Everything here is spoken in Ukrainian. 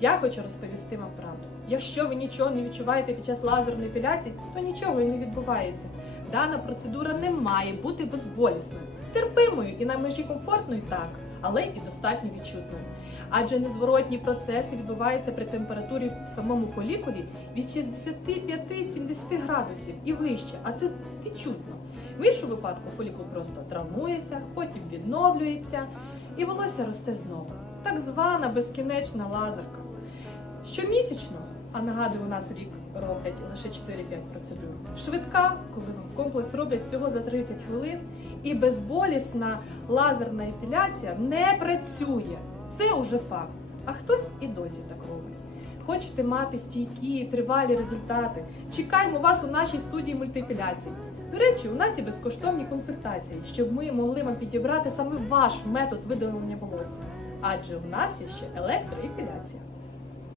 Я хочу розповісти вам правду. Якщо ви нічого не відчуваєте під час лазерної епіляції, то нічого і не відбувається. Дана процедура не має бути безболісною, терпимою і на межі комфортної так, але і достатньо відчутною. Адже незворотні процеси відбуваються при температурі в самому фолікулі від 65-70 градусів і вище, а це відчутно. В іншому випадку фолікул просто травмується, потім відновлюється і волосся росте знову. Так звана безкінечна лазерка. Щомісячно, а нагадую, у нас рік роблять лише 4-5 процедур. Швидка, коли комплекс роблять всього за 30 хвилин, і безболісна лазерна епіляція не працює. Це уже факт. А хтось і досі так робить. Хочете мати стійкі, тривалі результати? Чекаємо вас у нашій студії мультиепіляції. До речі, у нас є безкоштовні консультації, щоб ми могли вам підібрати саме ваш метод видалення волосся. Адже у нас є ще електроепіляція.